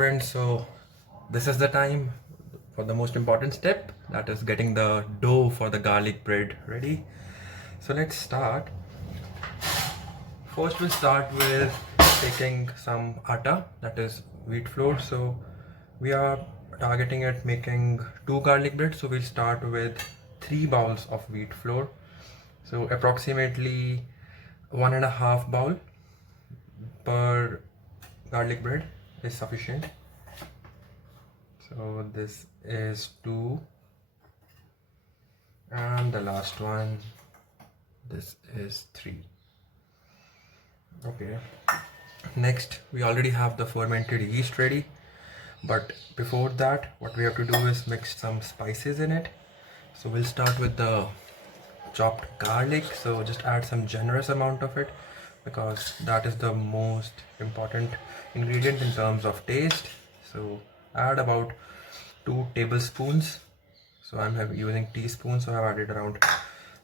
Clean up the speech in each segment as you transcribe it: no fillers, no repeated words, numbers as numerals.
friends, so this is the time for the most important step, that is getting the dough for the garlic bread ready. So let's start. First we'll start with taking some atta, that is wheat flour. So we are targeting at making 2 garlic bread, so we'll start with 3 bowls of wheat flour. So approximately 1.5 bowl per garlic bread is sufficient. So this is 2, and the last one, this is 3. Okay, next we already have the fermented yeast ready, but before that what we have to do is mix some spices in it. So we'll start with the chopped garlic, so just add some generous amount of it because that is the most important ingredient in terms of taste. So add about 2 tablespoons. So I'm using teaspoons, so I've added around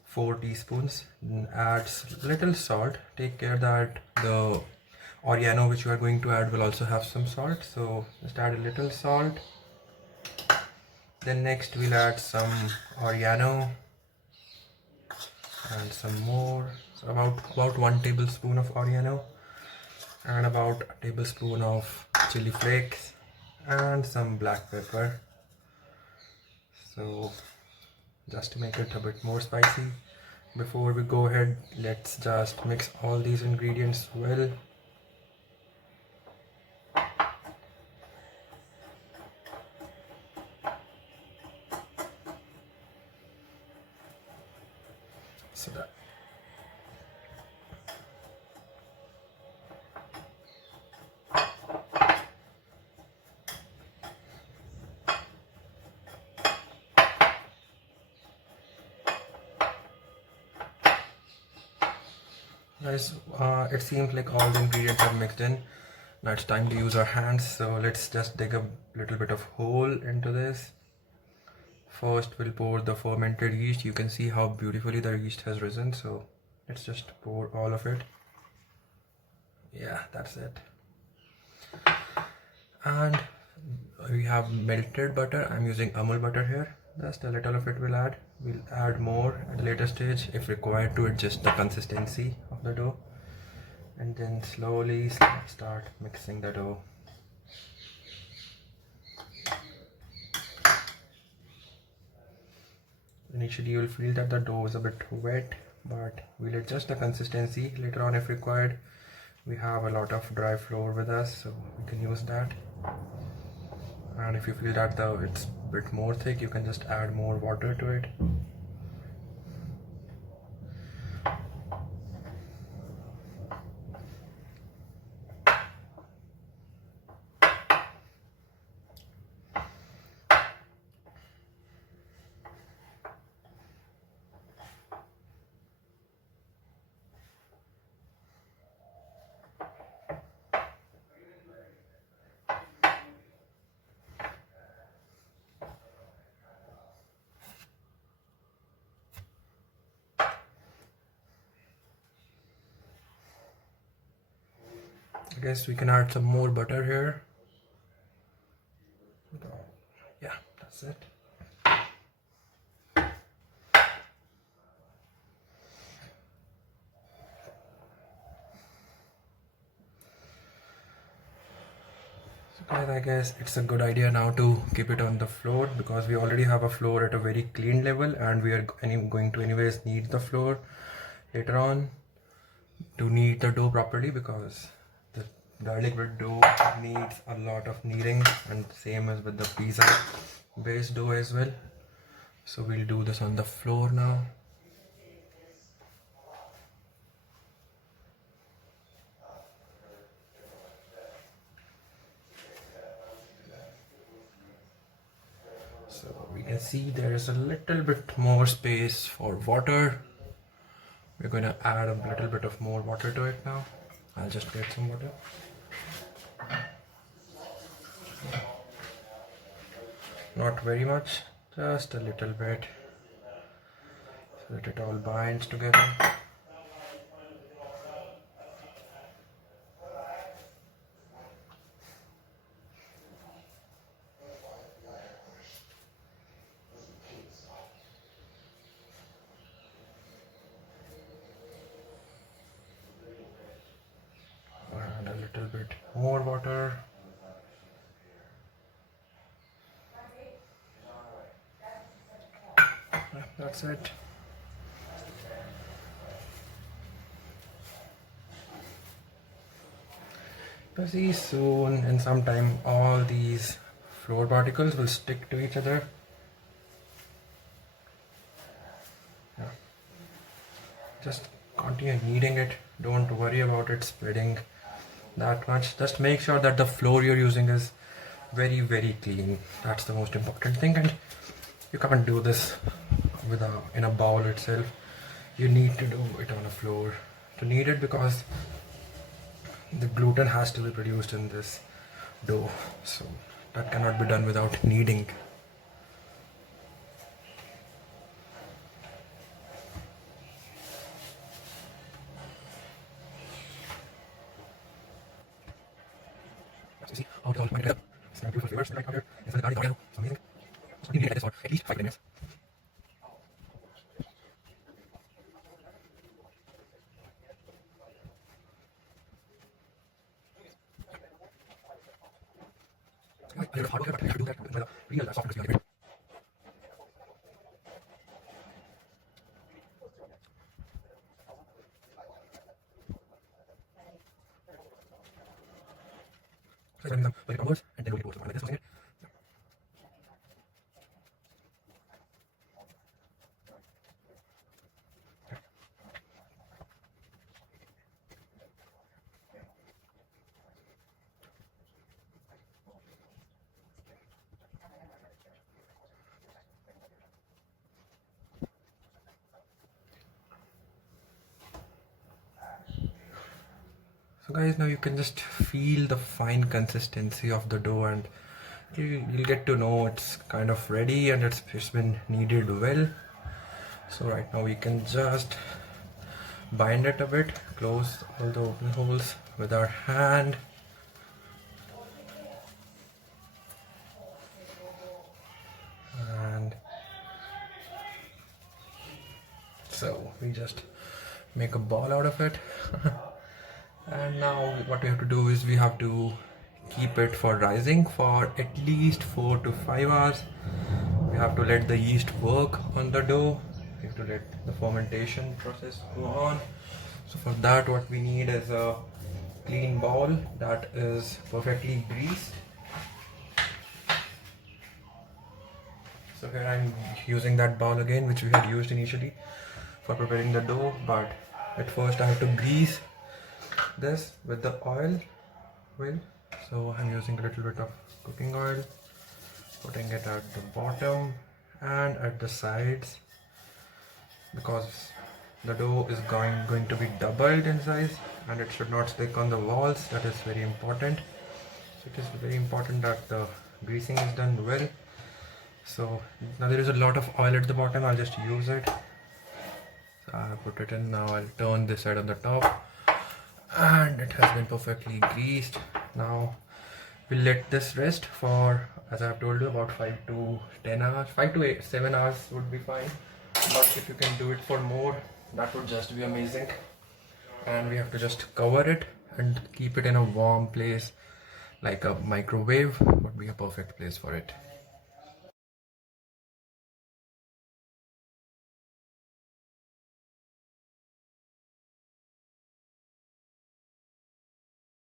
4 teaspoons. Add little salt. Take care that the oregano which you are going to add will also have some salt, so just add a little salt. Then next we'll add some oregano and some more, so about 1 tablespoon of oregano and about a tablespoon of chili flakes and some black pepper. So just to make it a bit more spicy. Before we go ahead, let's just mix all these ingredients well. So that guys, it seems like all the ingredients are mixed in. Now it's time to use our hands, so let's just dig a little bit of hole into this. First we'll pour the fermented yeast. You can see how beautifully the yeast has risen, so let's just pour all of it. Yeah, that's it. And we have melted butter. I'm using Amul butter here. Just a little of it we'll add. We'll add more at a later stage if required to adjust the consistency of the dough. And then slowly start mixing the dough. Initially you will feel that the dough is a bit wet, but we'll adjust the consistency later on if required. We have a lot of dry flour with us, so we can use that. And if you feel that it's a bit more thick, you can just add more water to it. I guess we can add some more butter here. Yeah, that's it. So guys, I guess it's a good idea now to keep it on the floor because we already have a floor at a very clean level, and we are going to anyways knead the floor later on to knead the dough properly, because the garlic bread dough needs a lot of kneading, and same as with the pizza base dough as well. So we'll do this on the floor now. So we can see there is a little bit more space for water. We're going to add a little bit of more water to it now. I'll just get some water. Not very much, just a little bit, so that it all binds together. that's it. You see, soon in some time all these flour particles will stick to each other. Yeah. Just continue kneading it, don't worry about it spreading that much. Just make sure that the flour you're using is very clean. That's the most important thing, and you can't do this in a bowl itself. You need to do it on a floor to knead it, because the gluten has to be produced in this dough, so that cannot be done without kneading. So you see how it all went up. Some beautiful flavors right out here. Inside the garlic, oregano, it's amazing. So you need to let this for at least 5 minutes. A little bit hard work, but we have to do that to enjoy the real soft and crispy on the bread. So I'm them like onwards, and then we'll go to like this one. So guys, now you can just feel the fine consistency of the dough, and you'll get to know it's kind of ready and it's been kneaded well. So right now we can just bind it a bit, close all the open holes with our hand. And so we just make a ball out of it. And now what we have to do is we have to keep it for rising for at least 4 to 5 hours. We have to let the yeast work on the dough. We have to let the fermentation process go on. So for that, what we need is a clean bowl that is perfectly greased. So here I'm using that bowl again, which we had used initially for preparing the dough, but at first I have to grease this with the oil. So I'm using a little bit of cooking oil, putting it at the bottom and at the sides, because the dough is going to be doubled in size and it should not stick on the walls. That is very important. So it is very important that the greasing is done well. So now there is a lot of oil at the bottom. I'll just use it. So I put it in. Now I'll turn this side on the top, and it has been perfectly greased. Now we'll let this rest for, as I've told you, about 5 to 10 hours. 5 to 7 hours would be fine, but if you can do it for more, that would just be amazing. And we have to just cover it and keep it in a warm place, like a microwave would be a perfect place for it.